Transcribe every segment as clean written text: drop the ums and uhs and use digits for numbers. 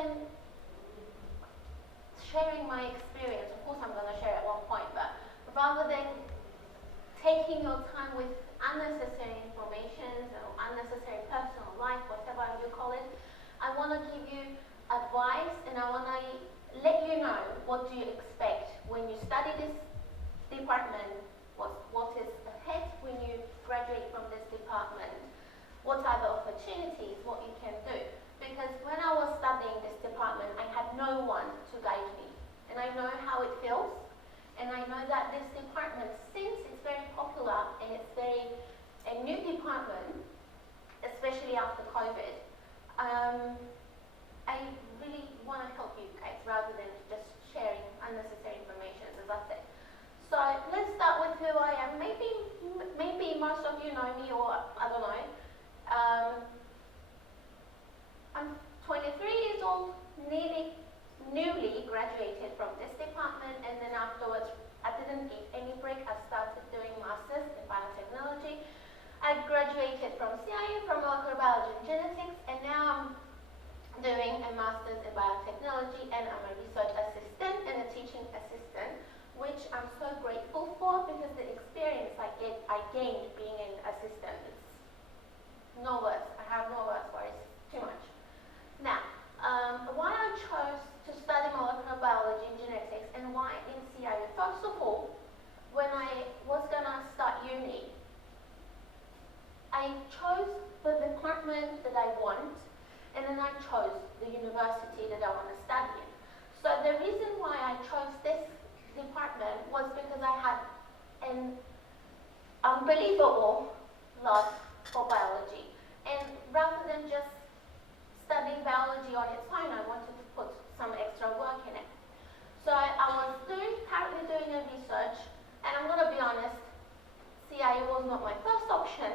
than sharing my experience, of course I'm going to share at one point, but rather than taking your time with unnecessary information or unnecessary personal life, whatever you call it, I want to give you advice and I want to let you know what do you expect when you study this department, what is ahead when you graduate from this department, what are the opportunities, what you can do. Because when I was studying this department, I had no one to guide me. And I know how it feels. And I know that this department, since it's very popular and it's a new department, especially after COVID, I really want to help you guys rather than just sharing unnecessary information, as I said. So let's start with who I am. Maybe most of you know me, or I don't know. I'm 23 years old, newly graduated from this department, and then afterwards I didn't give any break. I started doing masters in biotechnology. I graduated from CIU, from molecular biology and genetics, and now I'm doing a master's in biotechnology, and I'm a research assistant and a teaching assistant, which I'm so grateful for because the experience I gained being an assistant is no words. I have no words for it. It's too much. Now, why I chose to study molecular biology and genetics and why in CIU? First of all, when I was gonna start uni, I chose the department that I want, and then I chose the university that I want to study in. So the reason why I chose this department was because I had an unbelievable love for biology. And rather than just studying biology on its own, I wanted to put some extra work in it. So I was currently doing a research, and I'm going to be honest, CIU was not my first option.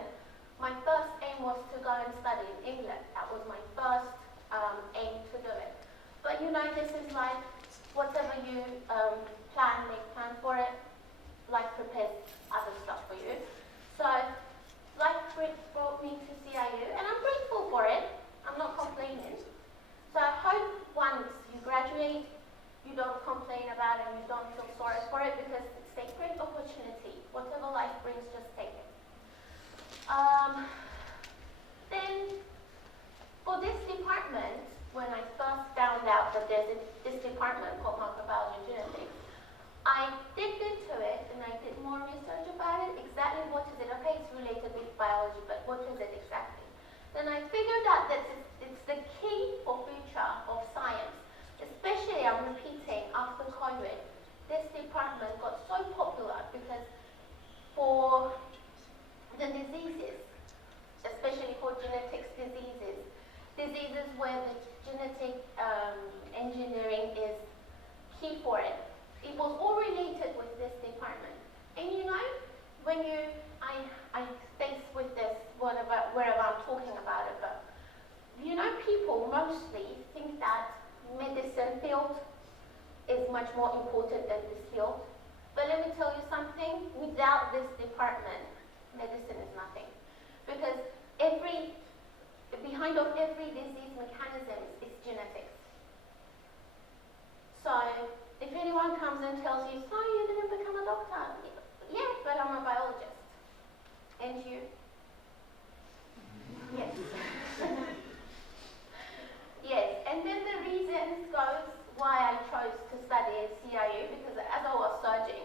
My first aim was to go and study in England. That was my first aim to do it. But you know, this is like whatever you make plan for it, life prepares other stuff for you. So life brought me to CIU, and I'm grateful for it. I'm not complaining. So I hope once you graduate, you don't complain about it and you don't feel sorry for it, because it's a great opportunity. Whatever life brings, just take it. Then, for this department, when I first found out that there's this department called microbiology and genetics, I digged into it and I did more research about it. Exactly what is it? Okay, it's related with biology, but what is it exactly? Then I figured out that it's the key for future of science. Especially, I'm repeating, after COVID, this department got so popular because for the diseases, especially for genetics diseases where the genetic engineering is key for it. It was all related with this department. And you know, when I face with this wherever I'm talking about it, but you know, people mostly think that medicine field is much more important than this field. But let me tell you something, without this department, medicine is nothing. Because behind of every disease mechanism is genetics. So if anyone comes and tells you, so you didn't become a doctor, yeah, but I'm a biologist. And you? Yes. Yes, and then the reasons goes why I chose to study at CIU, because as I was searching,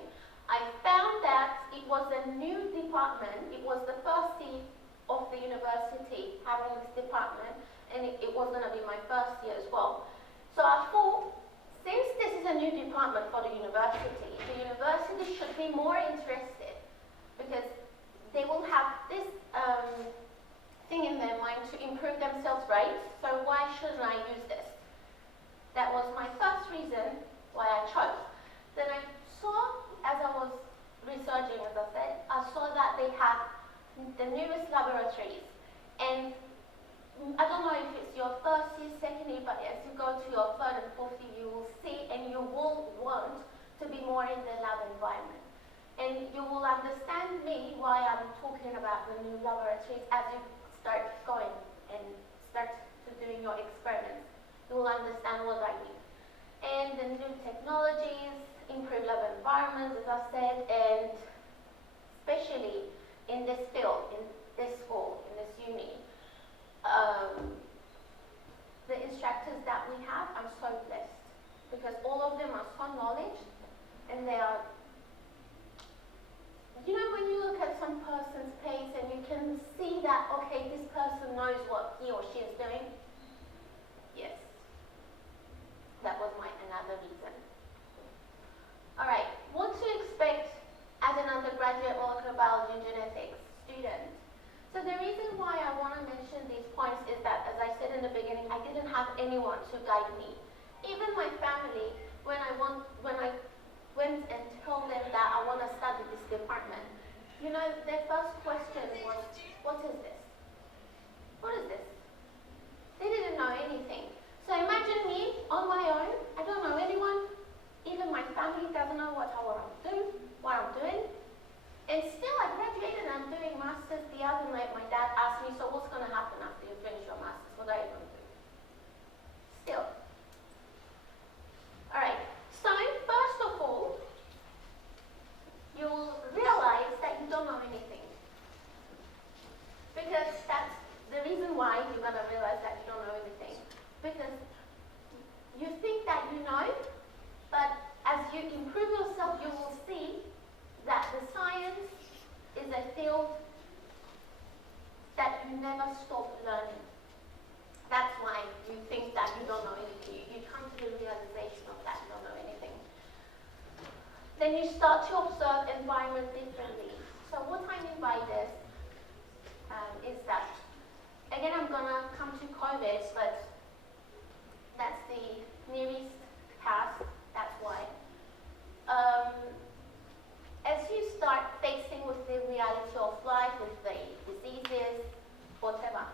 I found that it was a new department. It was the first year of the university having this department, and it was going to be my first year as well. So I thought, since this is a new department for the university should be more interested, because they will have this thing in their mind to improve themselves, right? So why shouldn't I use this? That was my first reason why I chose. Then I saw, as I was researching, as I said, I saw that they have the newest laboratories. And I don't know if it's your first year, second year, but as you go to your third and fourth year, you will see and you will want to be more in the lab environment. And you will understand me why I'm talking about the new laboratories as you start going and start to doing your experiments You will understand what I mean. And the new technologies, improved lab environments, as I said, and especially in this field, in this school, in this uni, the instructors that we have, I'm so blessed because all of them are so knowledgeable and they are, you know, when you look at some person's face and you can see that, okay, this person knows what he or she is doing. Yes, that was another reason. All right, what to expect as an undergraduate molecular biology and genetics student? So the reason why I want to mention these points is that, as I said in the beginning, I didn't have anyone to guide me. Even my family, when I went and told them that I want to study this department, you know, their first question was, what is this? What is this? They didn't know anything. So imagine me on my own. I don't know anyone. Even my family doesn't know what I'm doing. And still I graduated and I'm doing masters. The other night my dad asked me, so what's going to happen after you finish your masters? What are you going to do? Still. Alright, so first of all, you'll realize that you don't know anything. Because that's the reason why you're going to realize that you don't know anything. Because you think that you know, but as you improve yourself, you will see that the science is a field that you never stop learning. That's why you think that you don't know anything. You come to the realization of that you don't know anything. Then you start to observe environment differently. So what I mean by this is that, again, I'm going to come to COVID, but that's the nearest past, that's why. As you start facing with the reality of life, with the diseases, whatever,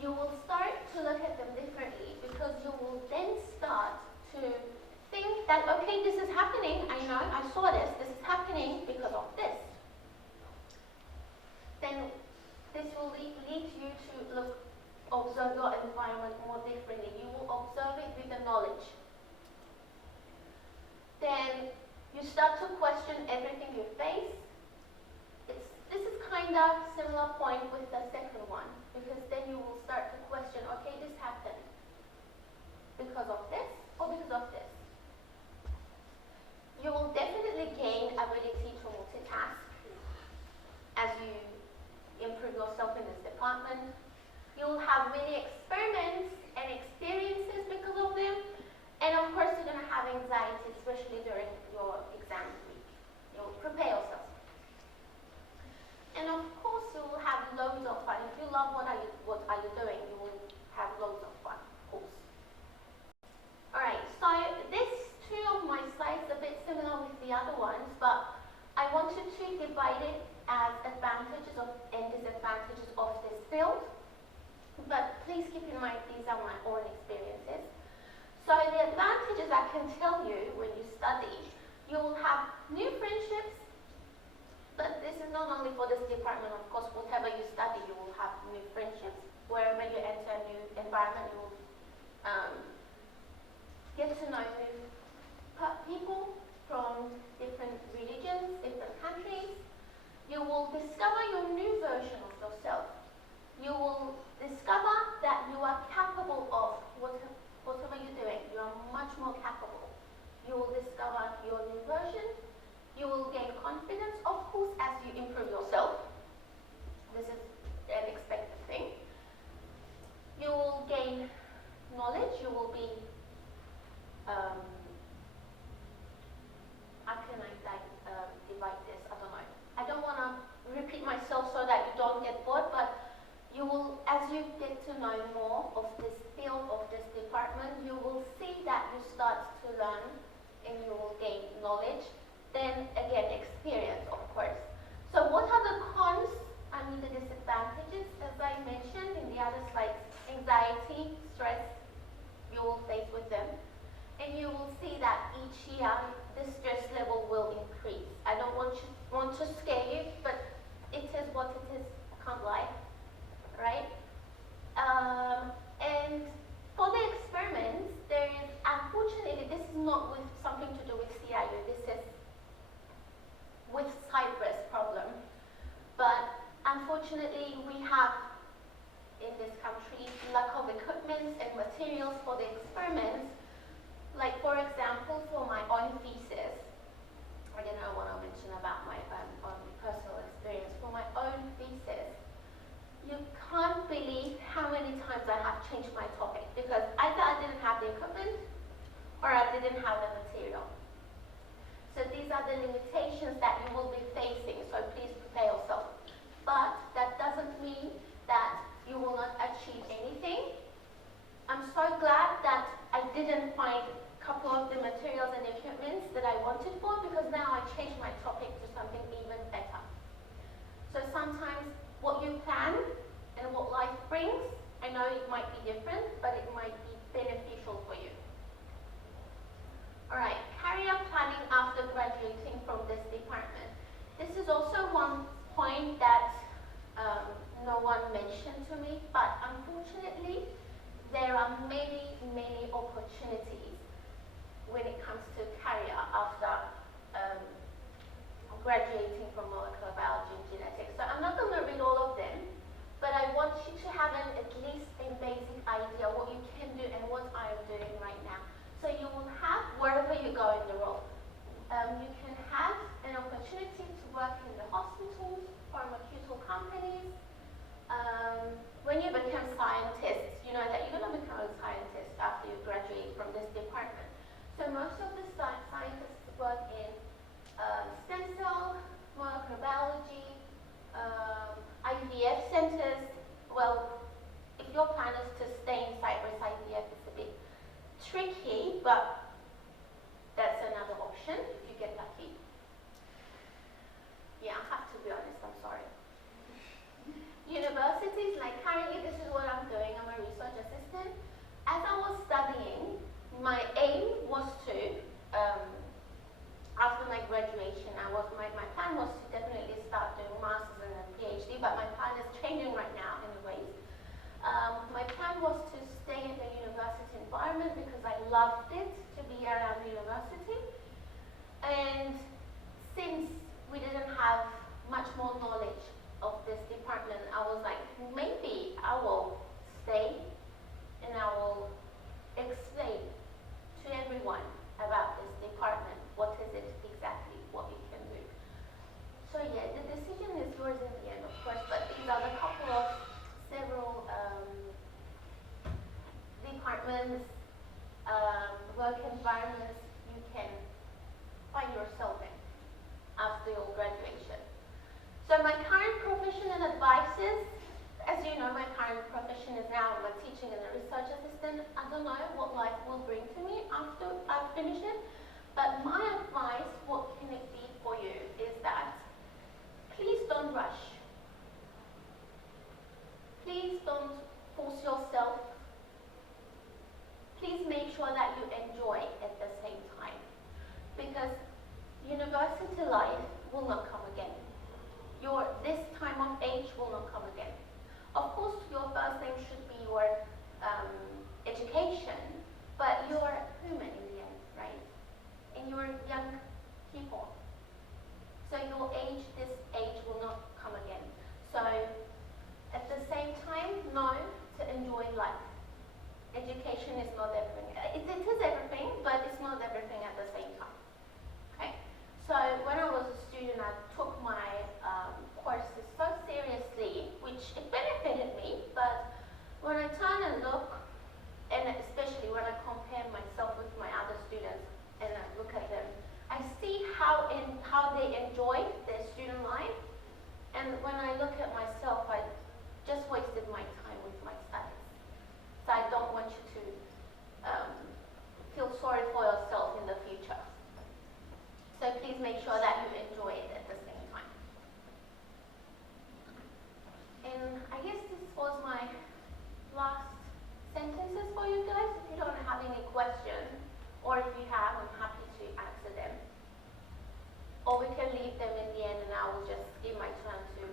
you will start to look at them differently because you will then start to think that, okay, this is happening, I know, I saw this is happening because of this. Then this will lead you to observe your environment more differently. You will observe it with the knowledge. Then you start to question everything you face. This is kind of similar point with the second one, because then you will start to question, okay, this happened because of this or because of this. You will definitely gain ability to multitask as you improve yourself in this department. You will have many experiments and experiences because of them. And of course, you're going to have anxiety, especially during your exam week. You'll prepare yourself. And of course, you will have loads of fun. If you love what are you doing, you will have loads of fun, of course. Alright, so this two of my slides are a bit similar with the other ones, but I wanted to divide it as advantages and disadvantages of this field. But please keep in mind, these are my own experiences. So the advantages I can tell you when you study, you will have new friendships, but this is not only for this department, of course, whatever you study, you will have new friendships. Wherever you enter a new environment, you will get to know new people from different religions, different countries. You will discover your new version of yourself. You will discover that you are capable of whatever you're doing. You are much more capable. You will discover your new version. You will gain confidence, of course, as you improve yourself. This is an expected thing. You will gain knowledge. You will be, how can I divide this? I don't know. I don't want to repeat myself so that you don't get bored, but you will, as you get to know more of this field, of this department, you will see that you start to learn and you will gain knowledge. Then again, experience, of course. So what are the cons? I mean the disadvantages, as I mentioned in the other slides. Anxiety, stress, you will face with them. And you will see that each year, the stress level will increase. I don't want to scare you, but it is what it is, I can't lie. Right? And for the experiment, didn't have the material. So these are the limitations that you will be facing, so please prepare yourself. But that doesn't mean that you will not achieve anything. I'm so glad that I didn't find a couple of the materials and equipments that I wanted for, because now I changed my topic to something even better. So sometimes what you plan and what life brings, I know it might be different, but it might be beneficial for you. Alright, career planning after graduating from this department. This is also one point that no one mentioned to me, but unfortunately, there are many, many opportunities when it comes to career after graduating from molecular biology and genetics. So I'm not going to read all of them, but I want you to have at least a basic idea what you can do and what I am doing right now. So you will have, wherever you go in the world, you can have an opportunity to work in the hospitals, pharmaceutical companies. When you become scientists, you know that you're going to become a scientist after you graduate from this department. So most of the scientists work in stem cell, molecular biology, IVF centers. Well, if your plan is to stay in Cyprus, IVF is a bit tricky, but that's another option if you get lucky. Yeah, I have to be honest, I'm sorry. Universities, like currently this is what I'm doing, I'm a research assistant. As I was studying, my aim was to, after my graduation, my plan was to definitely start doing masters and a PhD, but my plan is changing right now anyways. My plan was to stay in the university environment because I loved it to be around the university. And since we didn't have much more knowledge of this department, I was like, maybe I will stay and I will explain to everyone about this department. What is it exactly, what you can do. So yeah, the decision is yours in the end, of course, but these are a couple of several departments, work environments you can find yourself in after your graduation. So my current profession and advices, as you know, my current profession is now I'm a teaching and a research assistant. I don't know what life will bring to me after I finish it, but my advice, what can it be for you, is that please don't rush. Please don't force yourself. Please make sure that you enjoy at the same time, because university life will not come again. This time of age will not come again. Of course, your first name should be your education, but you're human in the end, right? And you're young people. So your age, this age will not come again. So at the same time, know to enjoy life. Education is not everything. It is everything, but it's not everything at the same time. Okay? So when I was a student, I took my courses so seriously, which it benefited me, but when I turn and look, and especially when I compare myself with my other students and I look at them, I see how they enjoy their student life, and when I look at myself, I just wasted my time with my studies. So I don't want you to feel sorry for yourself in the future. So please make sure that you enjoy it at the same time. And I guess this was my last sentences for you guys. If you don't have any questions, or if you have, I'm happy to answer them. Or we can leave them in the end and I will just give my turn to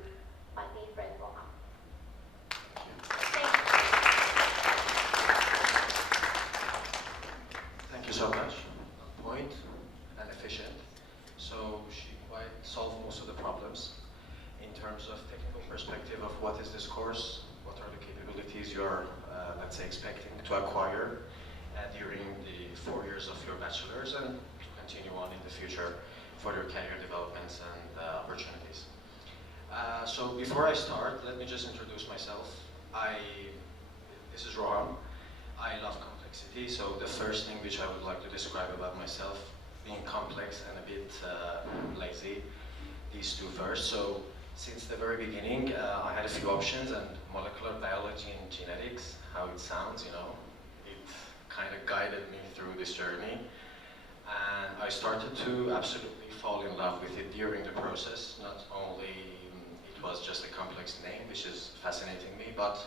my dear friend Roham. Thank you. Thank you so much. On point and efficient. So she quite solved most of the problems in terms of technical perspective of what is this course, what are the capabilities you're, let's say, expecting to acquire during the 4 years of your bachelor's and to continue on in the future for your career developments and opportunities. So before I start, let me just introduce myself. This is Roham. I love complex complexity. So the first thing which I would like to describe about myself, being complex and a bit lazy, these two first. So since the very beginning, I had a few options, and molecular biology and genetics, how it sounds, you know, it kind of guided me through this journey. And I started to absolutely fall in love with it during the process. Not only it was just a complex name, which is fascinating me, but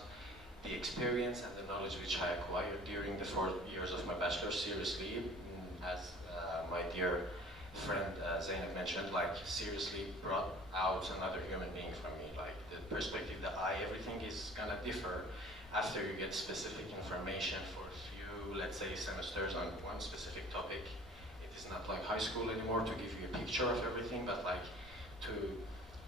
the experience and the knowledge which I acquired during the 4 years of my bachelor, seriously, as my dear friend Zeynep mentioned, like seriously brought out another human being from me. Like the perspective, the eye, everything is gonna differ after you get specific information for a few, let's say, semesters on one specific topic. It is not like high school anymore to give you a picture of everything, but like to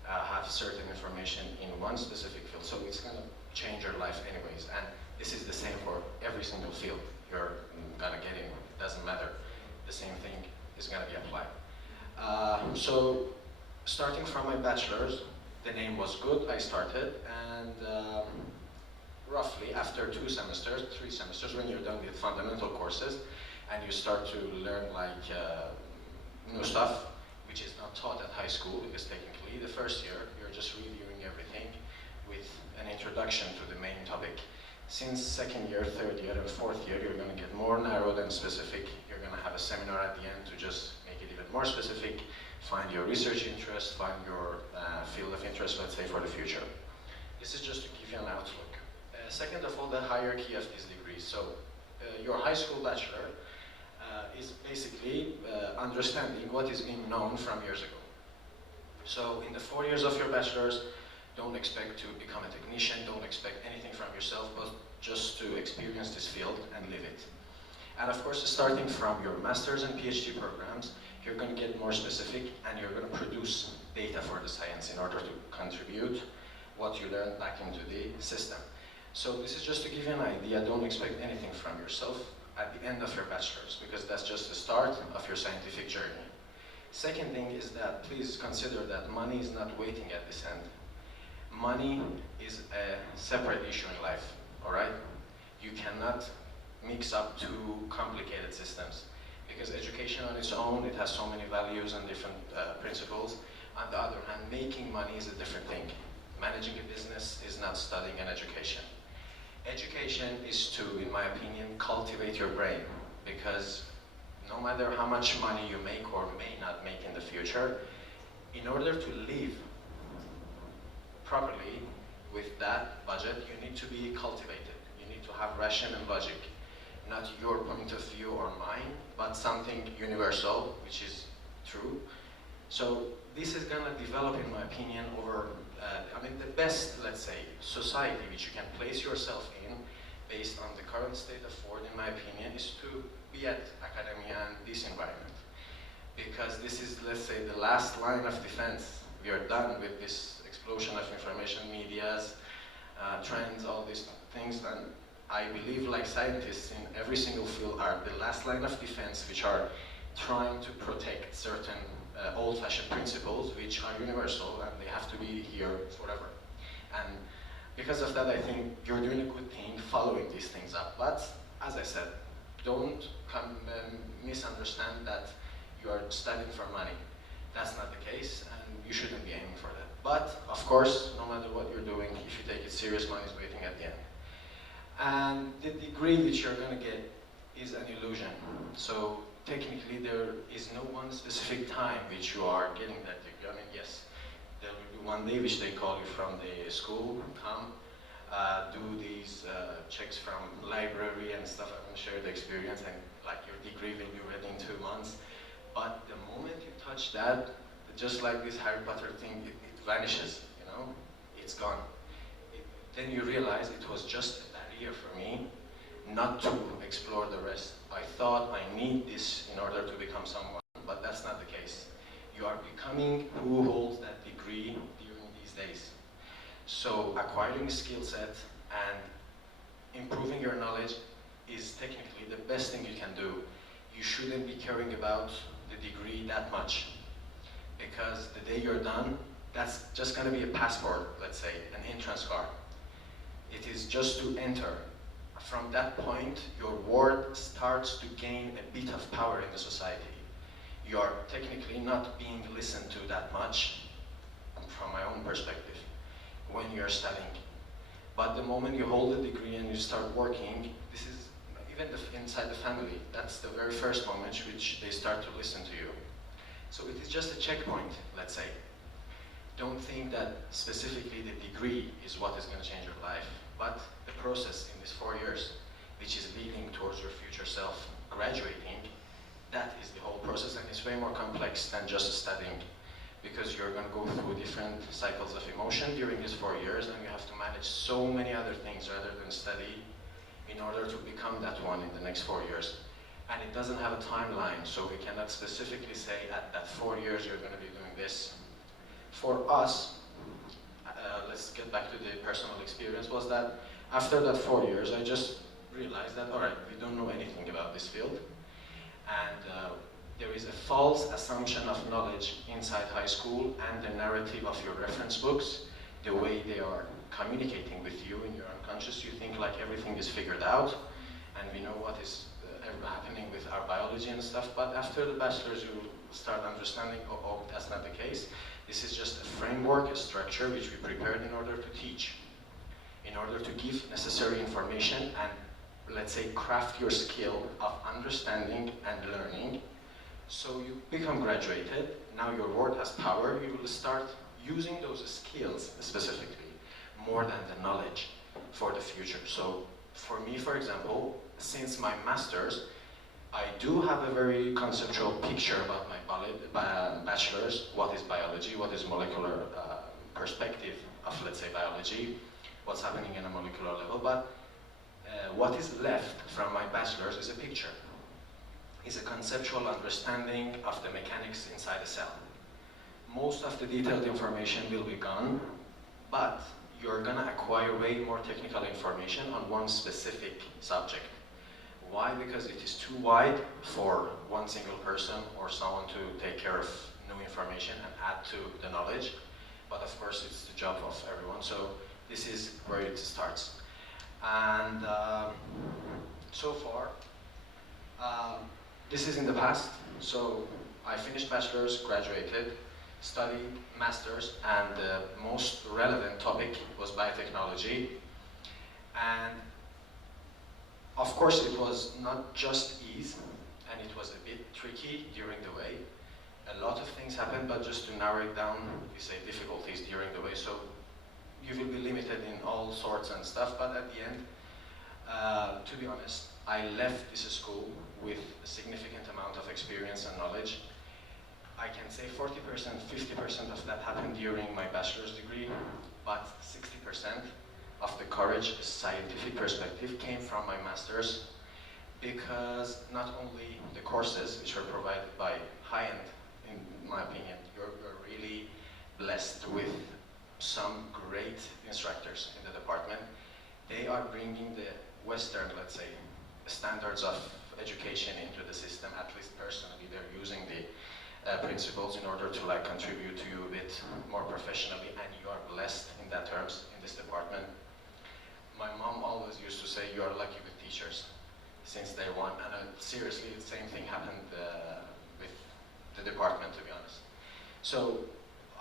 have certain information in one specific field. So it's gonna change your life anyways. And this is the same for every single field you're gonna get in. It doesn't matter. The same thing is gonna be applied. So starting from my bachelor's, the name was good, I started, and roughly after 2 semesters, 3 semesters, when you're done with fundamental courses, and you start to learn like new stuff, which is not taught at high school, because technically the first year, you're just reviewing everything with an introduction to the main topic. Since second year, third year, and fourth year, you're gonna get more narrowed and specific. You're gonna have a seminar at the end to just make it even more specific, find your research interest, find your field of interest, let's say, for the future. This is just to give you an outlook. Second of all, the hierarchy of these degrees. So your high school bachelor is basically understanding what is being known from years ago. So in the 4 years of your bachelor's, don't expect to become a technician, don't expect anything from yourself, but just to experience this field and live it. And of course, starting from your master's and PhD programs, you're going to get more specific and you're going to produce data for the science in order to contribute what you learned back into the system. So this is just to give you an idea. Don't expect anything from yourself at the end of your bachelor's, because that's just the start of your scientific journey. Second thing is that please consider that money is not waiting at this end. Money is a separate issue in life, all right? You cannot mix up two complicated systems, because education on its own, it has so many values and different principles. On the other hand, making money is a different thing. Managing a business is not studying an education. Education is to, in my opinion, cultivate your brain, because no matter how much money you make or may not make in the future, in order to live properly with that budget, you need to be cultivated. You need to have ration and logic. Not your point of view or mine, but something universal, which is true. So this is gonna develop, in my opinion, over, the best, let's say, society which you can place yourself in, based on the current state of world, in my opinion, is to be at academia and this environment. Because this is, let's say, the last line of defense. We are done with this explosion of information medias, trends, all these things, and I believe, like scientists in every single field, are the last line of defense, which are trying to protect certain old-fashioned principles, which are universal, and they have to be here forever. And because of that, I think you're doing a good thing following these things up. But, as I said, don't misunderstand that you are studying for money. That's not the case, and you shouldn't be aiming for that. But, of course, no matter what you're doing, if you take it serious, money is waiting at the end. And the degree which you're going to get is an illusion. So technically there is no one specific time which you are getting that degree. I mean, yes, there will be one day which they call you from the school, come, do these checks from library and stuff. I'm going to share the experience, and like your degree will be ready in 2 months. But the moment you touch that, just like this Harry Potter thing, it vanishes, you know, it's gone. Then you realize it was just a barrier for me not to explore the rest. I thought I need this in order to become someone, but that's not the case. You are becoming who holds that degree during these days. So acquiring a skill set and improving your knowledge is technically the best thing you can do. You shouldn't be caring about the degree that much, because the day you're done, that's just going to be a passport, let's say, an entrance card. It is just to enter. from that point, your word starts to gain a bit of power in the society. You are technically not being listened to that much, from my own perspective, when you're studying. But the moment you hold a degree and you start working, this is, even inside the family, that's the very first moment which they start to listen to you. So it is just a checkpoint, let's say. Don't think that specifically the degree is what is going to change your life, but the process in these 4 years, which is leading towards your future self graduating, that is the whole process, and it's way more complex than just studying, because you're going to go through different cycles of emotion during these 4 years, and you have to manage so many other things rather than study in order to become that one in the next 4 years. And it doesn't have a timeline, so we cannot specifically say at that 4 years you're going to be doing this. For us, let's get back to the personal experience, was that after that 4 years, I just realized that, all right, we don't know anything about this field, and there is a false assumption of knowledge inside high school, and the narrative of your reference books, the way they are communicating with you in your unconscious, you think like everything is figured out, and we know what is happening with our biology and stuff, but after the bachelor's you start understanding, oh, that's not the case. This is just a framework, a structure which we prepared in order to teach, in order to give necessary information and, let's say, craft your skill of understanding and learning. So you become graduated, now your word has power, you will start using those skills specifically, more than the knowledge for the future. So for me, for example, since my master's, I do have a very conceptual picture about my bachelor's, what is biology, what is molecular perspective of, let's say, biology, what's happening in a molecular level, but what is left from my bachelor's is a picture, is a conceptual understanding of the mechanics inside a cell. Most of the detailed information will be gone, but you're gonna acquire way more technical information on one specific subject. Why? Because it is too wide for one single person or someone to take care of new information and add to the knowledge. But of course, it's the job of everyone. So this is where it starts. And so far, this is in the past. So I finished bachelor's, graduated, studied master's, and the most relevant topic was biotechnology. And of course, it was not just ease, and it was a bit tricky during the way. A lot of things happened, but just to narrow it down, we say difficulties during the way. So you will be limited in all sorts and stuff, but at the end, to be honest, I left this school with a significant amount of experience and knowledge. I can say 40%, 50% of that happened during my bachelor's degree, but 60% of the courage, scientific perspective, came from my master's, because not only the courses, which were provided by high-end, in my opinion, you're really blessed with some great instructors in the department. They are bringing the Western, let's say, standards of education into the system, at least personally. They're using the principles in order to contribute to you a bit more professionally, and you are blessed in that terms in this department. My mom always used to say, you are lucky with teachers since day one, and seriously, the same thing happened with the department, to be honest. So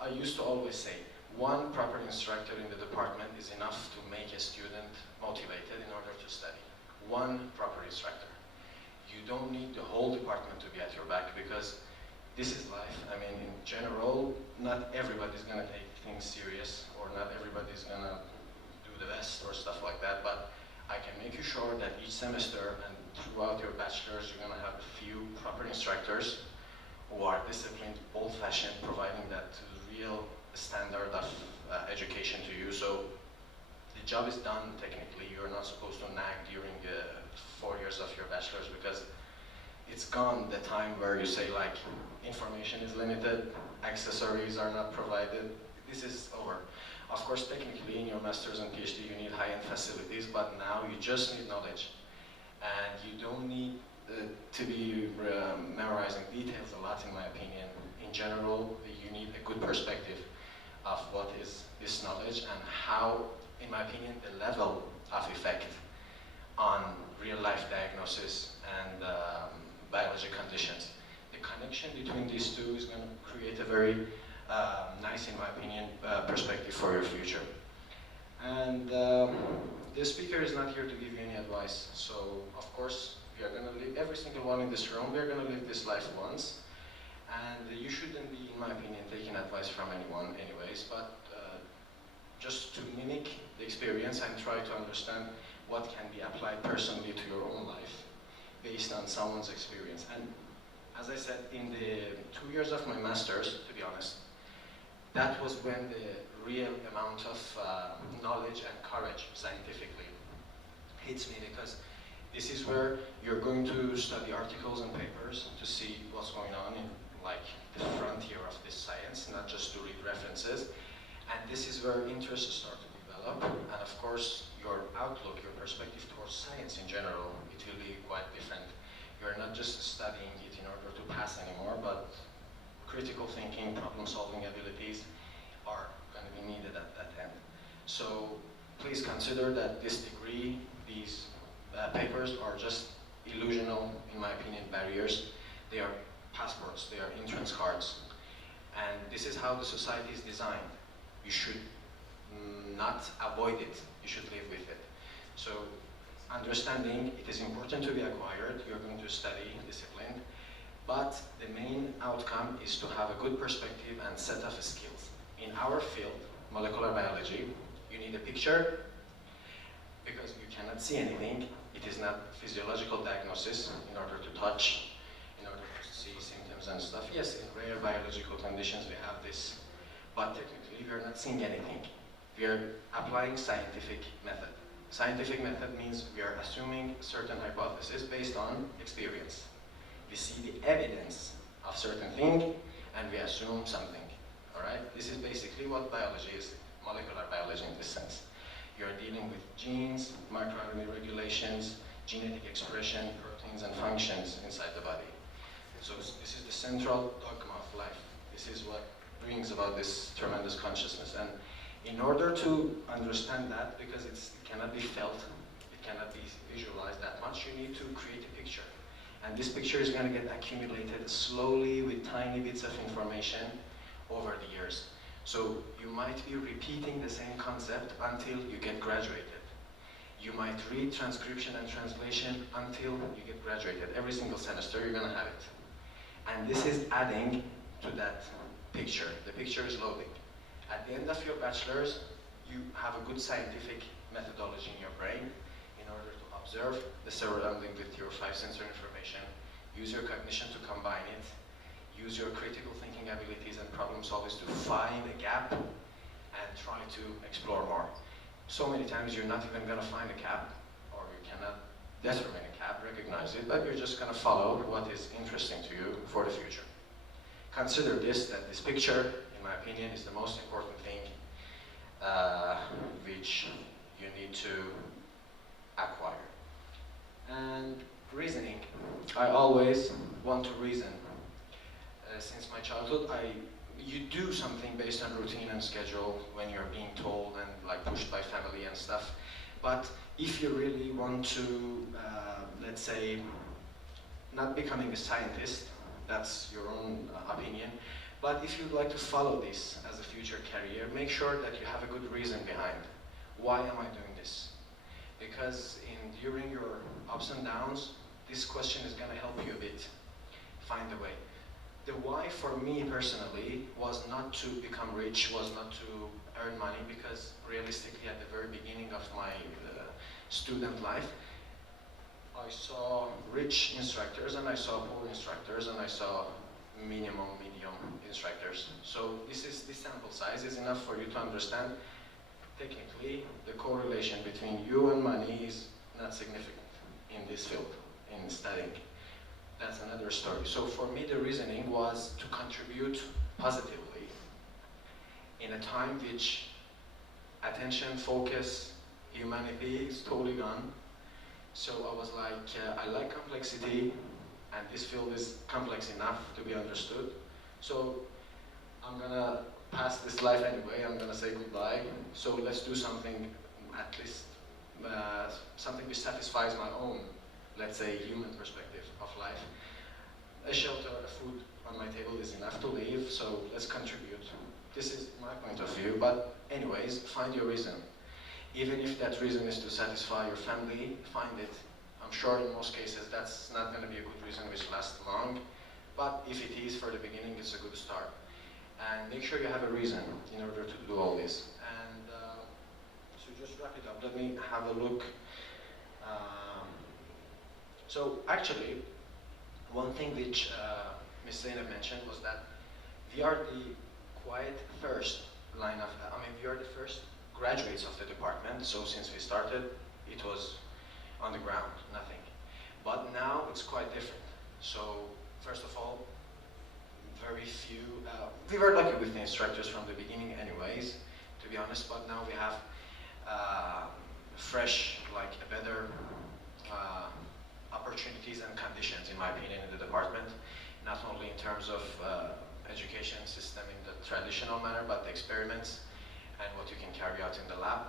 I used to always say, one proper instructor in the department is enough to make a student motivated in order to study. One proper instructor. You don't need the whole department to be at your back, because this is life. I mean, in general, not everybody's gonna take things serious, or not everybody's gonna do the best or stuff like that, but I can make you sure that each semester and throughout your bachelor's, you're gonna have a few proper instructors who are disciplined, old-fashioned, providing that real standard of education to you. So the job is done technically. You're not supposed to nag during 4 years of your bachelor's, because it's gone the time where you say information is limited, accessories are not provided. This is over. Of course, technically in your master's and PhD you need high-end facilities, but now you just need knowledge. And you don't need to be memorizing details a lot, in my opinion. In general, you need a good perspective of what is this knowledge and how, in my opinion, the level of effect on real-life diagnosis and biology conditions. The connection between these two is going to create a very nice, in my opinion, perspective for your future. And the speaker is not here to give you any advice. So, of course, we are going to live, every single one in this room, we are going to live this life once. And you shouldn't be, in my opinion, taking advice from anyone anyways, but just to mimic the experience and try to understand what can be applied personally to your own life based on someone's experience. And as I said, in the 2 years of my master's, to be honest, that was when the real amount of knowledge and courage scientifically hits me, because this is where you're going to study articles and papers to see what's going on in like the frontier of this science, not just to read references. And this is where interests start to develop, and of course your outlook, your perspective towards science in general, it will be quite different. You're not just studying it in order to pass anymore, but critical thinking, problem-solving abilities are going to be needed at that end. So please consider that this degree, these papers are just illusional, in my opinion, barriers. They are passports, they are entrance cards. And this is how the society is designed. You should not avoid it, you should live with it. So understanding it is important to be acquired, you're going to study discipline, but the main outcome is to have a good perspective and set of skills. In our field, molecular biology, you need a picture because you cannot see anything. It is not physiological diagnosis in order to touch, in order to see symptoms and stuff. Yes, in rare biological conditions we have this, but technically we are not seeing anything. We are applying scientific method. Scientific method means we are assuming certain hypothesis based on experience. We see the evidence of certain thing and we assume something. Alright? This is basically what biology is, molecular biology in this sense. You're dealing with genes, microRNA regulations, genetic expression, proteins and functions inside the body. So this is the central dogma of life. This is what brings about this tremendous consciousness. And in order to understand that, because it cannot be felt, it cannot be visualized that much, you need to create a picture. And this picture is going to get accumulated slowly with tiny bits of information over the years. So you might be repeating the same concept until you get graduated. You might read transcription and translation until you get graduated. Every single semester you're going to have it. And this is adding to that picture. The picture is loading. At the end of your bachelor's, you have a good scientific methodology in your brain in order to observe the surrounding with your 5 sensory information, use your cognition to combine it, use your critical thinking abilities and problem solvers to find a gap and try to explore more. So many times you're not even going to find a gap, or you cannot determine a gap, recognize it, but you're just going to follow what is interesting to you for the future. Consider this, that this picture, in my opinion, is the most important thing which you need to acquire. And reasoning. I always want to reason. Since my childhood, you do something based on routine and schedule when you're being told and like pushed by family and stuff. But if you really want to, let's say, not becoming a scientist, that's your own opinion, but if you'd like to follow this as a future career, make sure that you have a good reason behind. Why am I doing this? Because during your ups and downs, this question is going to help you a bit find a way. The why for me personally was not to become rich, was not to earn money, because realistically at the very beginning of my student life, I saw rich instructors and I saw poor instructors and I saw medium instructors. So this sample size is enough for you to understand technically the correlation between you and money is not significant in this field, in studying. That's another story. So for me, the reasoning was to contribute positively in a time which attention, focus, humanity is totally gone. So I was like, I like complexity, and this field is complex enough to be understood. So I'm gonna pass this life anyway, I'm gonna say goodbye. So let's do something at least something which satisfies my own, let's say, human perspective of life. A shelter, a food on my table is enough to live, so let's contribute. This is my point of view, but anyways, find your reason. Even if that reason is to satisfy your family, find it. I'm sure in most cases that's not going to be a good reason which lasts long, but if it is for the beginning, it's a good start. And make sure you have a reason in order to do all this. And to just wrap it up, let me have a look. So actually, one thing which Ms. Zeynep mentioned was that we are the quite first line of, we are the first graduates of the department. So since we started, it was on the ground, nothing. But now it's quite different. So first of all, very few, we were lucky with the instructors from the beginning anyways, to be honest, but now we have fresh, like a better opportunities and conditions, in my opinion, in the department, not only in terms of education system in the traditional manner, but the experiments and what you can carry out in the lab.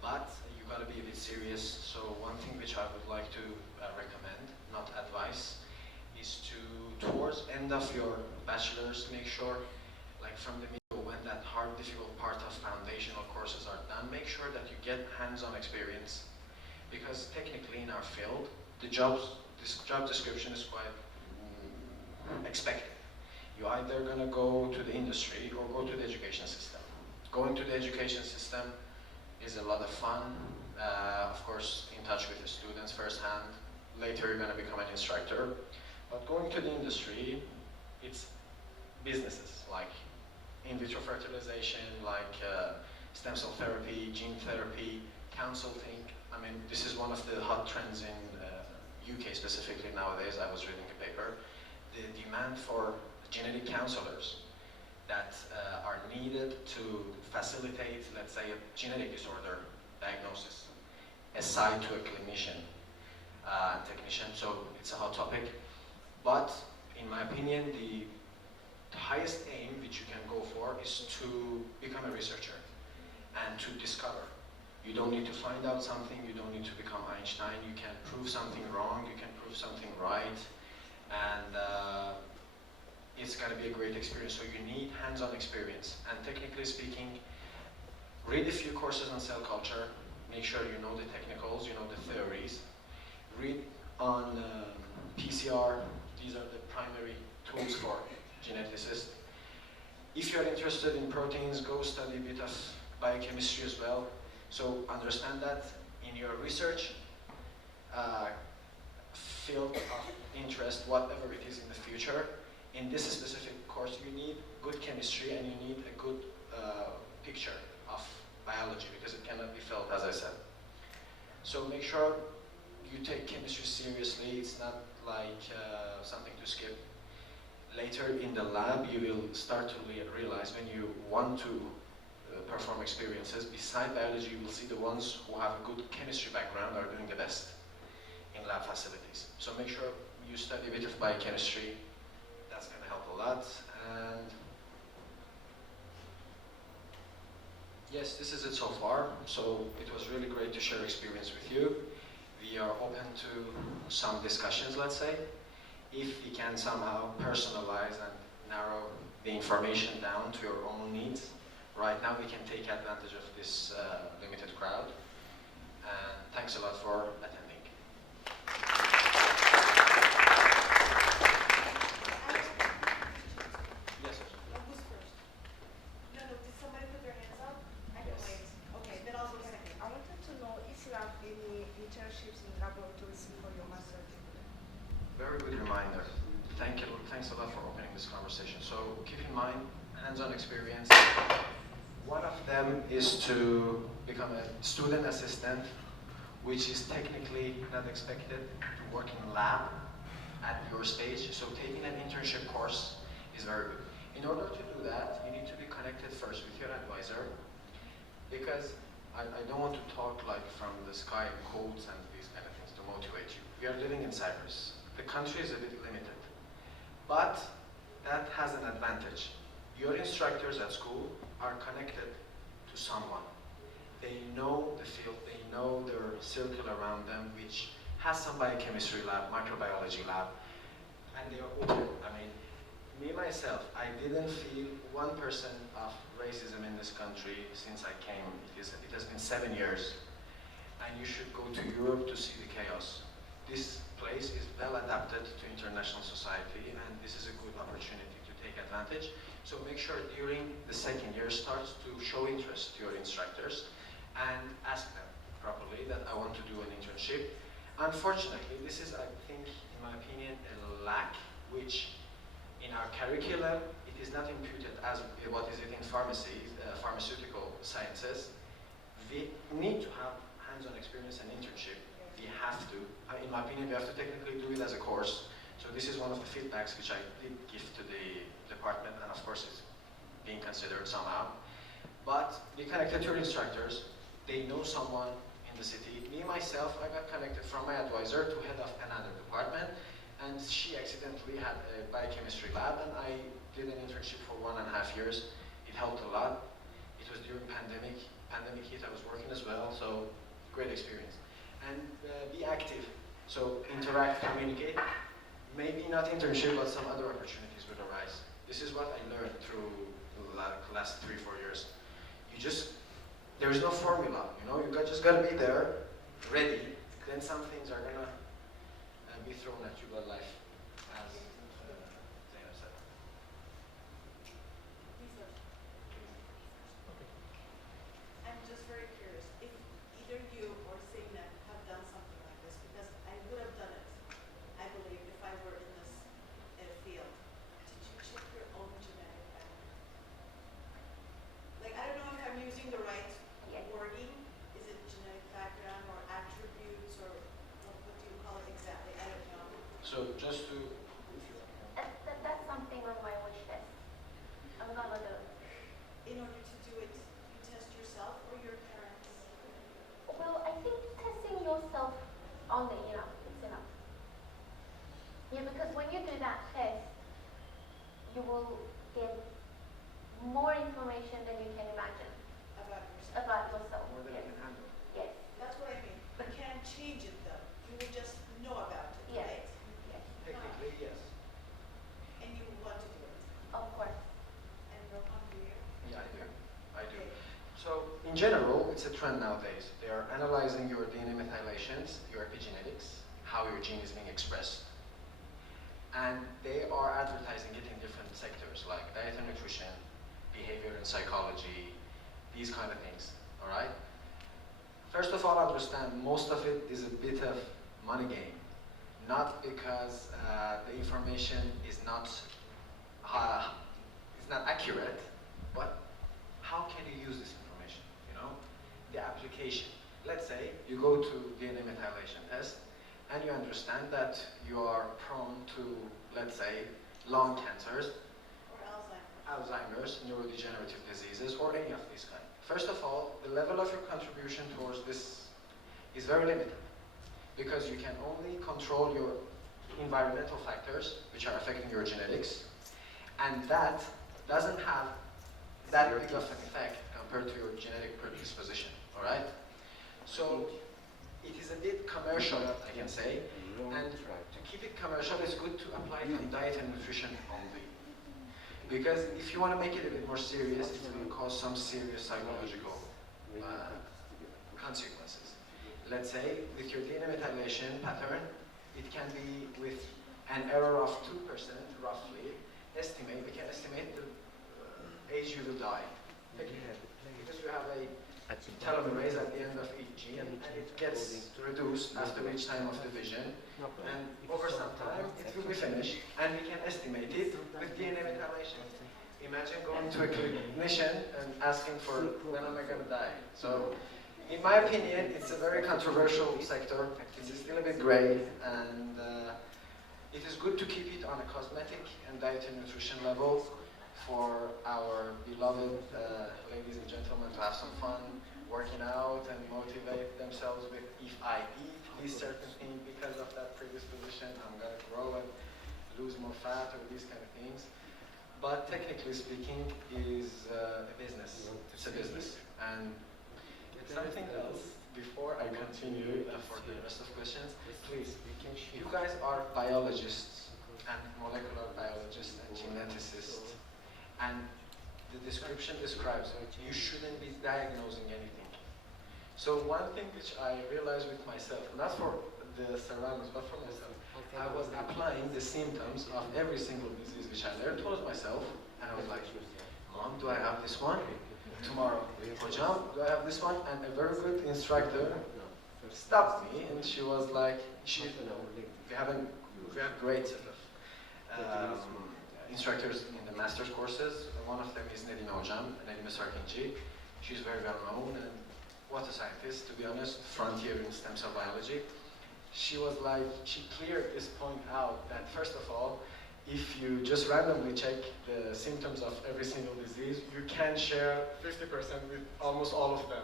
But you gotta be a bit serious, so one thing which I would like to recommend, not advice, is to, towards end of your bachelor's, make sure, like from the middle, when that hard, difficult part of foundational courses are done, make sure that you get hands-on experience. Because technically in our field, this job description is quite expected. You're either gonna go to the industry or go to the education system. Going to the education system is a lot of fun, of course in touch with the students firsthand. Later you're gonna become an instructor. But going to the industry, it's businesses like in vitro fertilization, like stem cell therapy, gene therapy, consulting. This is one of the hot trends in UK specifically nowadays. I was reading a paper. The demand for genetic counselors that are needed to facilitate, let's say, a genetic disorder diagnosis, aside to a clinician and technician, so it's a hot topic. But in my opinion, the highest aim which you can go for is to become a researcher and to discover. You don't need to find out something, you don't need to become Einstein, you can prove something wrong, you can prove something right, and it's going to be a great experience. So you need hands-on experience, and technically speaking, read a few courses on cell culture, make sure you know the technicals, you know the theories, read on PCR. These are the primary tools for geneticists. If you're interested in proteins, go study a bit of biochemistry as well. So understand that in your research field of interest, whatever it is in the future, in this specific course you need good chemistry and you need a good picture of biology, because it cannot be felt, as I said. So make sure you take chemistry seriously. It's not like something to skip. Later in the lab, you will start to realize when you want to perform experiences, beside biology, you will see the ones who have a good chemistry background are doing the best in lab facilities. So make sure you study a bit of biochemistry. That's going to help a lot. And yes, this is it so far. So it was really great to share experience with you. We are open to some discussions, let's say. If we can somehow personalize and narrow the information down to your own needs. Right now we can take advantage of this limited crowd. And thanks a lot for attending. Yes, sir. Who's first? No, did somebody put their hands up? I can Yes. wait. Okay, then I'll go second. I wanted to know if you have any internships in laboratories for your master's degree. Very good reminder. Thank you. Thanks a lot for opening this conversation. So keep in mind, hands-on experience. One of them is to become a student assistant, which is technically not expected to work in a lab at your stage. So taking an internship course is very good. In order to do that, you need to be connected first with your advisor, because I don't want to talk like from the sky in quotes and these kind of things to motivate you. We are living in Cyprus. The country is a bit limited, but that has an advantage. Your instructors at school are connected to someone, They know the field, they know their circle around them, which has some biochemistry lab, microbiology lab, and they are open. I mean, me myself, I didn't feel 1% of racism in this country since I came. It has been 7 years, and you should go to Europe to see the chaos. This place is well adapted to international society, and this is a good opportunity to take advantage. So make sure during the second year starts to show interest to your instructors and ask them properly that I want to do an internship. Unfortunately, this is, I think, in my opinion, a lack, which in our curriculum, it is not imputed as what is it in pharmacy, pharmaceutical sciences. We need to have hands-on experience and internship. We have to. In my opinion, we have to technically do it as a course. So this is one of the feedbacks which I did give to the department, and of course it's being considered somehow. But be connected to your instructors. They know someone in the city. Me, myself, I got connected from my advisor to head of another department, and she accidentally had a biochemistry lab, and I did an internship for 1.5 years. It helped a lot. It was during pandemic hit, I was working as well, so great experience. And be active, so interact, communicate. Maybe not internship, but some other opportunities would arise. This is what I learned through the last 3-4 years. There is no formula, you just gotta be there, ready, then some things are gonna be thrown at you by life, as Zeynep said. I'm just very curious, if either you or Zeynep have done something like this, because I would have done it, I believe, if I were in this field. Did you check your own genetic background? Like, I don't know if I'm using the right wording. Is it genetic background or attributes, or what do you call it exactly? I don't know. So just to, That's something on my wish list. I'm gonna do it. In order to do it, you test yourself or your parents? Well, I think testing yourself only, it's enough. Yeah, because when you do that test, you will get more information than you can imagine About yourself? about yourself. more than you Yes. can handle. Yes. That's what I mean. You can't change it though. You will just know about it, Yes. right? Yes. Technically, yes. And you want to do it. Of course. And Roham, do you? Yeah, I do. Okay. So in general, it's a trend nowadays. They are analyzing your DNA methylations, your epigenetics, how your gene is being expressed. And they are advertising it in different sectors like diet and nutrition, behavior and psychology, these kind of things, all right? First of all, understand most of it is a bit of money game. Not because the information is not accurate, but how can you use this information, The application. Let's say you go to DNA methylation test and you understand that you are prone to, let's say, lung cancers, Or Alzheimer's? Alzheimer's, neurodegenerative diseases, or any of these kind. First of all, the level of your contribution towards this is very limited because you can only control your environmental factors which are affecting your genetics, and that doesn't have that big of an effect compared to your genetic predisposition, all right? So it is a bit commercial, I can say, and to keep it commercial, it's good to apply it on diet and nutrition only. Because if you want to make it a bit more serious, it will cause some serious psychological consequences. Let's say with your DNA methylation pattern, it can be with an error of 2% roughly. We can estimate the age you will die. Because you have a telomerase at the end of each gene, and it gets reduced after each time of division, and over some time it will be finished, and we can estimate it with DNA methylation. Imagine going to a clinician and asking for when am I going to die. So, in my opinion, it's a very controversial sector. It's still a bit gray, and it is good to keep it on a cosmetic and diet and nutrition level for our beloved ladies and gentlemen to have some fun working out and motivate themselves with, if I eat this certain thing because of that predisposition, I'm going to grow and lose more fat or these kind of things. But technically speaking, it is a business. It's a business. And Something else before I continue for the rest of questions, please. You guys are biologists and molecular biologists and geneticists, and the description describes you shouldn't be diagnosing anything. So one thing which I realized with myself, not for the surroundings, but for myself, I was applying the symptoms of every single disease which I learned towards myself, and I was like, Mom, do I have this one? Tomorrow, Hocam, do I have this one? And a very good instructor stopped me, and she was like, we have great sort of instructors in the master's courses. One of them is Nedime Hocam, Nedime Sarkinci. She's very well known, and what a scientist, to be honest, frontier in stem cell biology. She was like, she cleared this point out that first of all, if you just randomly check the symptoms of every single disease, you can share 50% with almost all of them.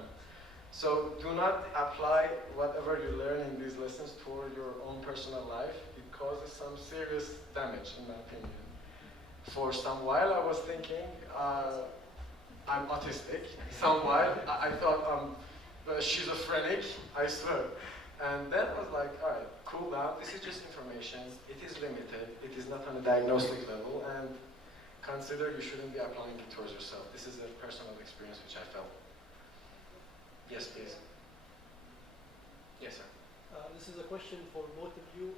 So do not apply whatever you learn in these lessons toward your own personal life. It causes some serious damage, in my opinion. For some while, I was thinking I'm autistic. Some while, I thought I'm schizophrenic, I swear. And then I was like, all right, cool down. This is just information. It is limited. It is not on a diagnostic level. And consider you shouldn't be applying it towards yourself. This is a personal experience which I felt. Yes, please. Yes, sir. This is a question for both of you.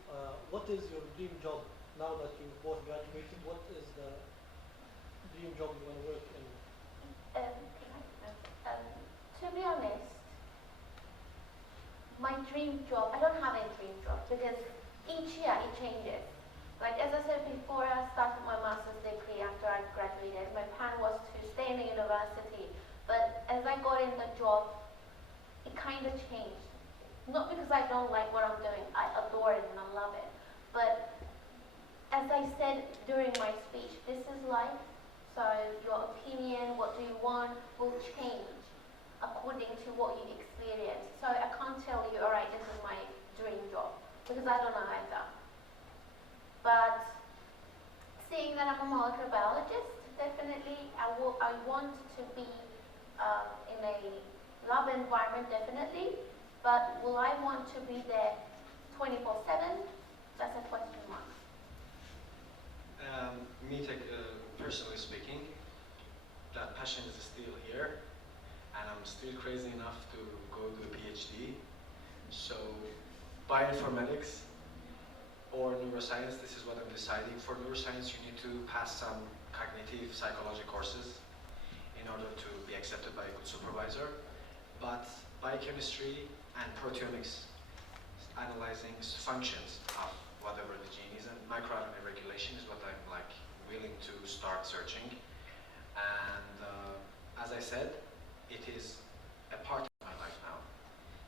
What is your dream job now that you both graduated? What is the dream job you want to work in? To be honest, my dream job, I don't have a dream job because each year it changes. Like as I said before, I started my master's degree after I graduated. My plan was to stay in the university, but as I got in the job, it kind of changed. Not because I don't like what I'm doing, I adore it and I love it. But as I said during my speech, this is life, so your opinion, what do you want, will change according to what you experience. So I can't tell you, all right, this is my dream job, because I don't know either. But seeing that I'm a molecular biologist, definitely I want to be in a lab environment, definitely. But will I want to be there 24/7? That's a question mark. Personally speaking, that passion is still here, and I'm still crazy enough to go do a PhD. So, bioinformatics or neuroscience, this is what I'm deciding. For neuroscience, you need to pass some cognitive psychology courses in order to be accepted by a good supervisor. But biochemistry and proteomics, analyzing functions of whatever the gene is, and microRNA regulation is what I'm like willing to start searching. And as I said, it is a part of my life now.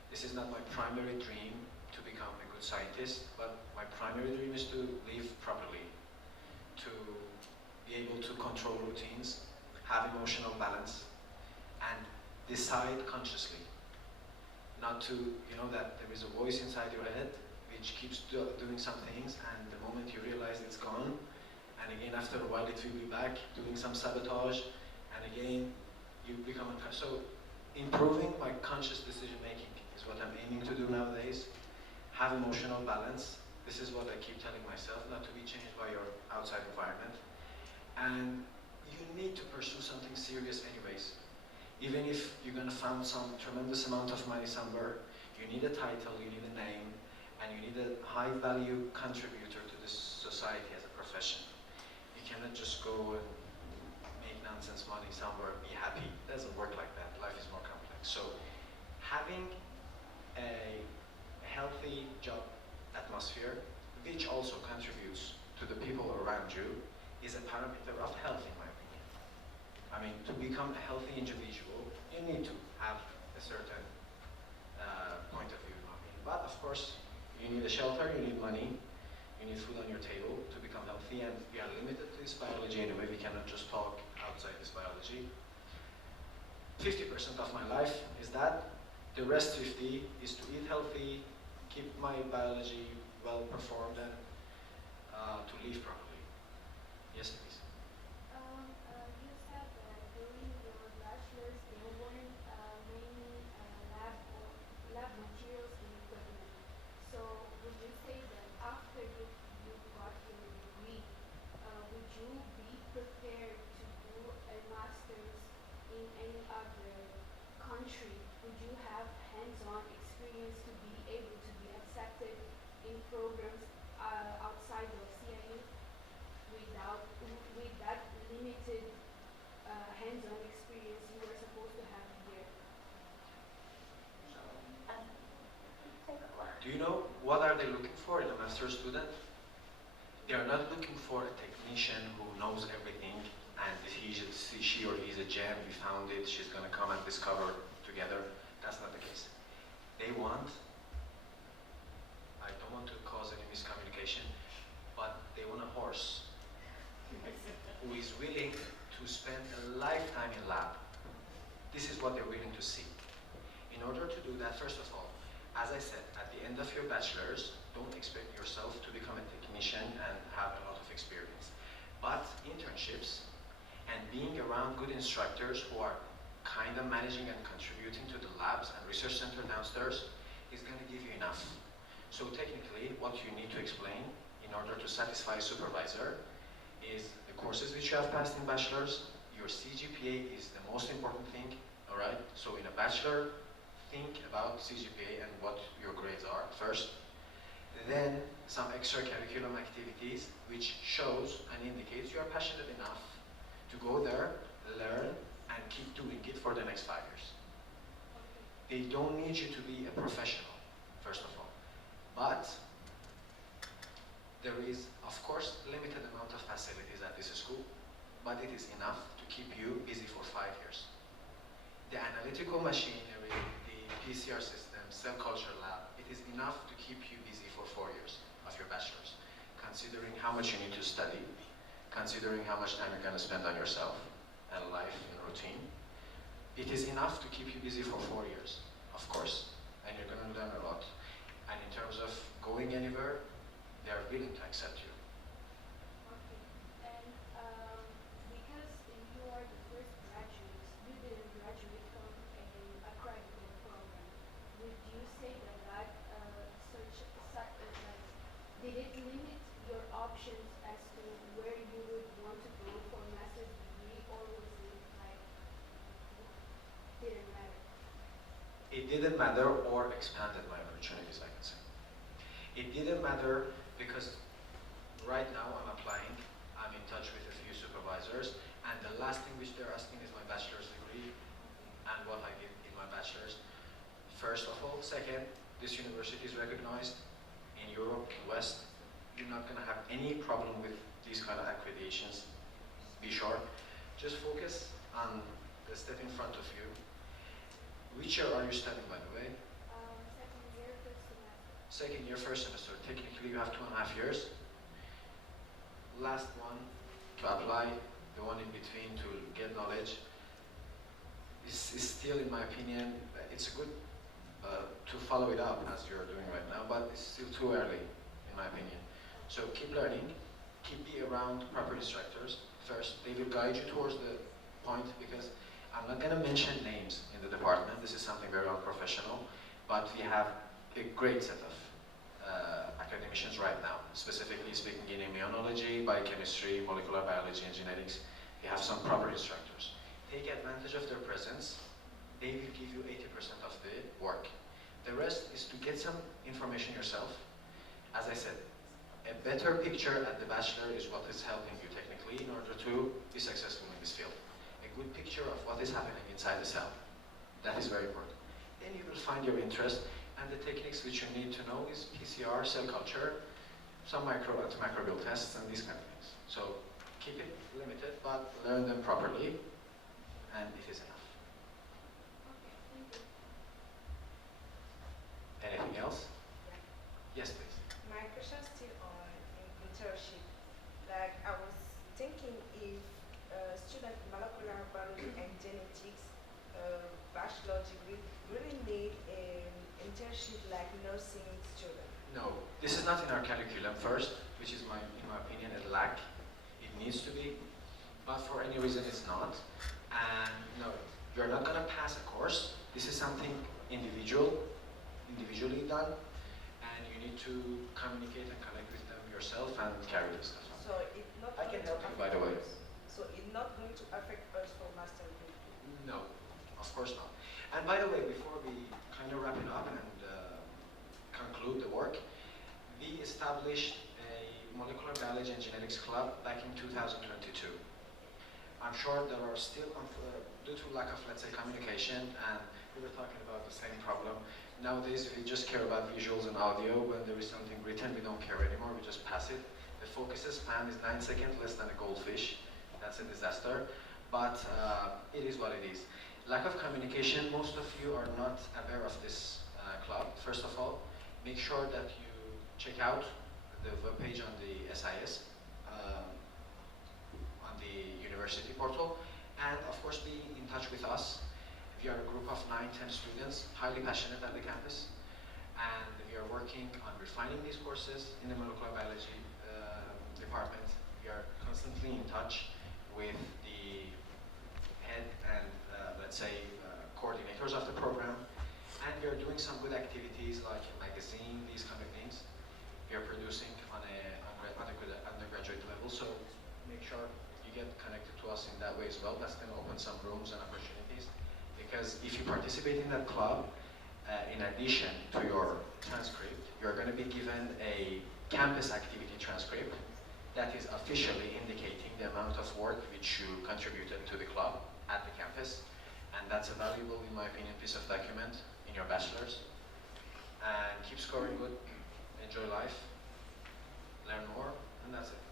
This is not my primary dream to become a good scientist, but my primary dream is to live properly, to be able to control routines, have emotional balance, and decide consciously. Not to, that there is a voice inside your head which keeps doing some things, and the moment you realize it's gone, and again after a while it will be back doing some sabotage, and again you become so improving my conscious decision making is what I'm aiming to do nowadays. Have emotional balance. This is what I keep telling myself, not to be changed by your outside environment. And you need to pursue something serious anyways. Even if you're going to find some tremendous amount of money somewhere, you need a title, you need a name, and you need a high value contributor to this society as a profession. You cannot just go and make nonsense money somewhere and be happy. It doesn't work like that. Life is more complex. So having a healthy job atmosphere, which also contributes to the people around you, is a parameter of health in my opinion. I mean, to become a healthy individual, you need to have a certain point of view in my opinion. But of course, you need a shelter, you need money, you need food on your table to become healthy, and we are limited to this biology anyway. We cannot just talk outside this biology. 50% of my life is that. The rest 50 is to eat healthy, keep my biology well performed, and to live properly. Yes, please. You said that during your bachelor's you weren't mainly with that limited hands-on experience you were supposed to have here? Do you know what are they looking for in a master's student? They are not looking for a technician who knows everything and she or he is a gem, we found it, she's going to come and discover together. That's not the case. They want, I don't want to cause any miscommunication, but they want a horse who is willing to spend a lifetime in lab. This is what they're willing to see. In order to do that, first of all, as I said, at the end of your bachelor's, don't expect yourself to become a technician and have a lot of experience. But internships and being around good instructors who are kind of managing and contributing to the labs and research center downstairs is going to give you enough. So technically, what you need to explain in order to satisfy a supervisor is the courses which you have passed in bachelor's. Your CGPA is the most important thing, all right? So in a bachelor, think about CGPA and what your grades are first. Then some extracurriculum activities which shows and indicates you are passionate enough to go there, learn, and keep doing it for the next 5 years. They don't need you to be a professional, first of all. But there is, of course, limited amount of facilities at this school, but it is enough to keep you busy for 5 years. The analytical machinery, the PCR system, cell culture lab, it is enough to keep you busy for 4 years of your bachelor's, considering how much you need to study, considering how much time you're going to spend on yourself and life and routine. It is enough to keep you busy for 4 years, of course, and you're going to learn a lot. And in terms of going anywhere, they are willing to accept you. Okay. And because you are the first graduates, you didn't graduate from an accredited program. Would you say that did it limit your options as to where you would want to go for master's degree, or was it like didn't matter? It didn't matter or expanded my opportunities, I can say. It didn't matter because right now I'm applying, I'm in touch with a few supervisors, and the last thing which they're asking is my bachelor's degree and what I did in my bachelor's. First of all. Second, this university is recognized in Europe, in West. You're not going to have any problem with these kind of accreditations, be sure. Just focus on the step in front of you. Which year are you studying, by the way? Second year, first semester. Second year, first semester. Technically, you have 2.5 years. Last one to apply, the one in between to get knowledge, is still, in my opinion, it's good to follow it up as you're doing right now, but it's still too early, in my opinion. So keep learning, keep be around proper instructors. First, they will guide you towards the point, because I'm not going to mention names in the department. This is something very unprofessional, but we have a great set of academicians right now, specifically speaking in immunology, biochemistry, molecular biology, and genetics. We have some proper instructors. Take advantage of their presence. They will give you 80% of the work. The rest is to get some information yourself. As I said, a better picture at the bachelor is what is helping you technically in order to be successful in this field. A good picture of what is happening inside the cell. That is very important. Then you will find your interest, and the techniques which you need to know is PCR, cell culture, some antimicrobial tests, and these kind of things. So keep it limited, but learn them properly, and it is enough. Okay, thank you. Anything else? Yeah. Yes, please. My question is still on internship. Like I was thinking if student in molecular biology and genetics bachelor degree really need an internship like nursing student. No, this is not in our curriculum first, which is in my opinion a lack. It needs to be, but for any reason it's not. And no, you're not gonna pass a course. This is something individually done, and you need to communicate and connect with them yourself and carry this stuff on. So it's not I can going help to you, by the way. affect us. So it's not going to affect us for master degree. No, of course not. And by the way, before we kind of wrap it up and conclude the work, we established a molecular biology and genetics club back in 2022. I'm sure there are still, due to lack of, let's say, communication, and we were talking about the same problem. Nowadays, we just care about visuals and audio. When there is something written, we don't care anymore, we just pass it. The focus span is 9 seconds, less than a goldfish. That's a disaster, but it is what it is. Lack of communication, most of you are not aware of this club. First of all, make sure that you check out the webpage on the SIS, on the university portal, and of course be in touch with us. We are a group of 9-10 students, highly passionate at the campus, and we are working on refining these courses in the molecular biology department. We are constantly in touch with the head and let's say coordinators of the program, and we are doing some good activities like a magazine, these kind of things. We are producing on a undergraduate level, so make sure you get connected to us in that way as well. That's going to open some rooms and opportunities, because if you participate in that club, in addition to your transcript, you're going to be given a campus activity transcript that is officially indicating the amount of work which you contributed to the club at the campus, and that's a valuable, in my opinion, piece of document in your bachelor's. And keep scoring good, enjoy life, learn more, and that's it.